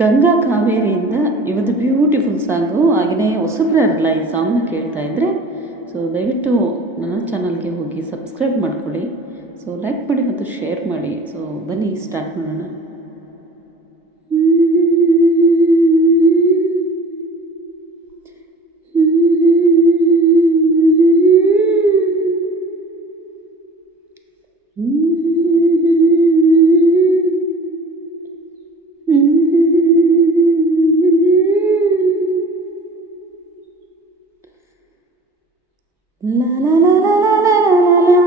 ಗಂಗಾ ಕಾವೇರಿಯಿಂದ ಇವತ್ತು beautiful song. ಹಾಗೆಯೇ ಹೊಸಬ್ರಲ್ಲ ಈ ಸಾಂಗ್ನ ಕೇಳ್ತಾ ಇದ್ದರೆ ಸೊ ದಯವಿಟ್ಟು ನನ್ನ ಚಾನಲ್ಗೆ ಹೋಗಿ ಸಬ್ಸ್ಕ್ರೈಬ್ ಮಾಡ್ಕೊಳ್ಳಿ. ಸೊ ಲೈಕ್ ಮಾಡಿ ಮತ್ತು ಶೇರ್ ಮಾಡಿ. ಸೊ ಬನ್ನಿ ಸ್ಟಾರ್ಟ್ ಮಾಡೋಣ. La la la la la la la la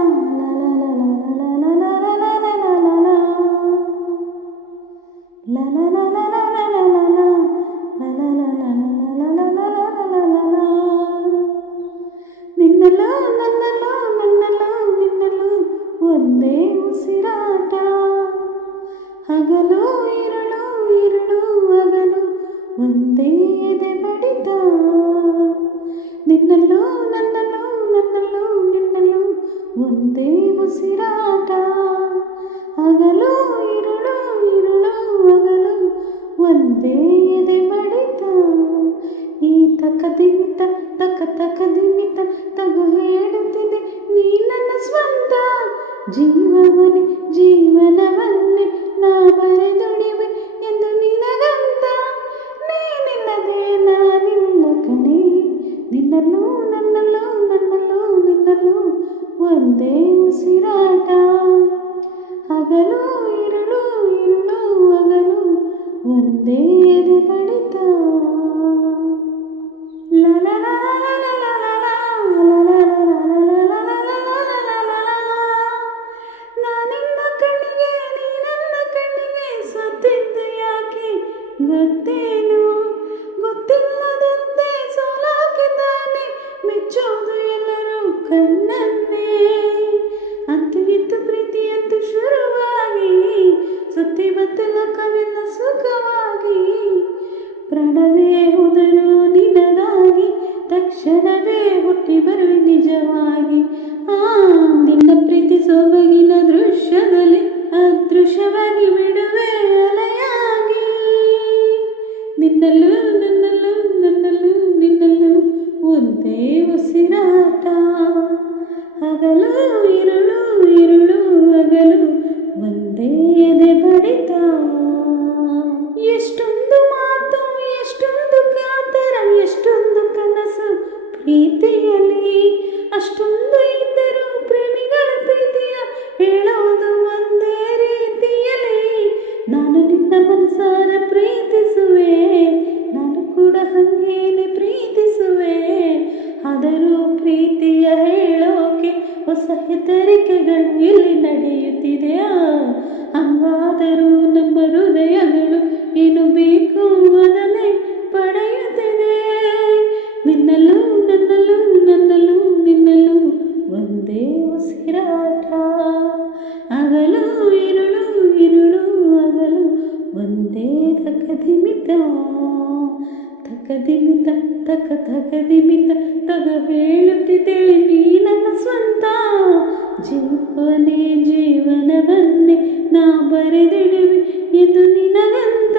ನಿನ್ನಲ್ಲೋ ನನ್ನಲ್ಲೋ ನನ್ನಲ್ಲೋ ನಿನ್ನಲ್ಲೋ ಒಂದೇ ಉಸಿರಾಟ, ಹಗಲು ಇರುಳು ಇರುಳು ಹಗಲು ಒಂದೇ ಎದೆ ಬಡಿತ. ನಿನ್ನಲ್ಲೋ ನನ್ನಲ್ಲೋ ನನ್ನಲ್ಲೋ ನಿನ್ನಲ್ಲೋ ಒಂದೇ ಉಸಿರಾಟ, ಹಗಲು ಇರುಳು ಇರುಳು ಹಗಲು ಒಂದೇ ಎದೆ ಬಡಿತ. ಈ ತಕದಿಮಿತ ತಕದಿಮಿತ ತಗು ಹೇಳುತ್ತಿದೆ ನೀ ನನ್ನ ಸ್ವಂತ. ಜೀವವನ್ನೇ ಜೀವನವನ್ನೇ ನಾ ಬರೆದುಳಿವೆ ಎಂದು ನಿನಗಂತ. ನೀನಿಲ್ಲದೆ ನಾನಿಲ್ಲ ಕಣೆ. ನಿನ್ನಲ್ಲೂ ನನ್ನಲ್ಲೂ ನನ್ನಲ್ಲೂ ನಿನ್ನಲ್ಲೂ ಒಂದೇ ಉಸಿರಾಟ, ಹಗಲು ಇರುಳು ಇರುಳು ಹಗಲು ಒಂದೇ ಎದೆ ಬಡಿತ. ನಾನಿನ್ನ ಕಣ್ಣಿಗೆ ನೀ ನನ್ನ ಕಣ್ಣಿಗೆ ಸತ್ತಿದ್ದು ಯಾಕೆ ಗೊತ್ತೇನು? ಗೊತ್ತಿಲ್ಲದಂತೆ ಸೋಲಾಕಿದ್ದಾನೆ ಮೆಚ್ಚೋದು ಎಲ್ಲರೂ ಕಣ್ಣನ್ನೇ. ಅಂತೂ ಇತ್ತು ಪ್ರೀತಿಯಂತೂ ಶುರುವಾಗಿ, ಸುತ್ತಿ ಬತ್ತು ಲೋಕವೆಲ್ಲ ಸುಖವಾಗಿ. ಪ್ರಾಣವೇ ಹೋದರೂ ನಿನಗಾಗಿ, ತಕ್ಷಣವೇ ಹುಟ್ಟಿ ಬರುವೆ ನಿಜವಾಗಿ. ನಿನ್ನ ಪ್ರೀತಿ ಸೊಬಗಿನ ದೃಶ್ಯದಲ್ಲಿ ಅದೃಶ್ಯವಾಗಿ ಬಿಡುವೆ ಅಲೆಯಾಗಿ. ನಿನ್ನಲ್ಲೂ ನನ್ನಲ್ಲೂ ನನ್ನಲ್ಲೂ ನಿನ್ನಲ್ಲೂ ಒಂದೇ ಉಸಿರಾಟ, ಹಗಲು ಇರುಳು ಇರುಳು ಹಗಲು ಒಂದೇ ಎದೆ ಬಡಿತ. ಎಷ್ಟೊಂದು ಮಾತು ಎಷ್ಟೊಂದು ಕಾತರ ಎಷ್ಟೊಂದು ಕನಸು ಪ್ರೀತಿಯಲ್ಲಿ, ಅಷ್ಟೊಂದು ಇದ್ದರೂ ಪ್ರೇಮಿಗಳ ಪ್ರೀತಿಯ ಹೇಳೋದು ಒಂದೇ ರೀತಿಯಲ್ಲಿ. ನಾನು ನಿನ್ನ ಮನಸಾರ ಪ್ರೀತಿಸುವೆ, ನಾನು ಕೂಡ ಹಂಗೇನೆ ಪ್ರೀತಿಸುವೆ. ಆದರೂ ಪ್ರೀತಿಯ ಹೇಳೋಕೆ ಹೊಸ ಹೆದರಿಕೆಗಳು ಇಲ್ಲಿ ನಡೆಯುತ್ತಿದೆಯಾ? ಹಂಗಾದರೂ ನಮ್ಮ ಹೃದಯಗಳು ಏನು ಬೇಕು ಅದನ್ನೇ ಪಡೆಯುತ್ತಿದೆ. ನಿನ್ನಲ್ಲೂ ನನ್ನಲ್ಲೂ ನನ್ನಲ್ಲೂ ನಿನ್ನಲ್ಲೂ ಒಂದೇ ಉಸಿರಾಟ, ಹಗಲು ಇರುಳು ಇರುಳು ಹಗಲು ಒಂದೇ ತಕದಿಮಿತ ತಕದಿಮಿತ ತಕದಿಮಿತ ತಗ ಹೇಳುತ್ತಿದೆ ನೀ ನನ್ನ ಸ್ವಂತ. ಜೀವನೇ ಜೀವನವನ್ನೇ ನಾ ಬರೆದಿಡುವೆ ಇದು ನಿನಗಂತ.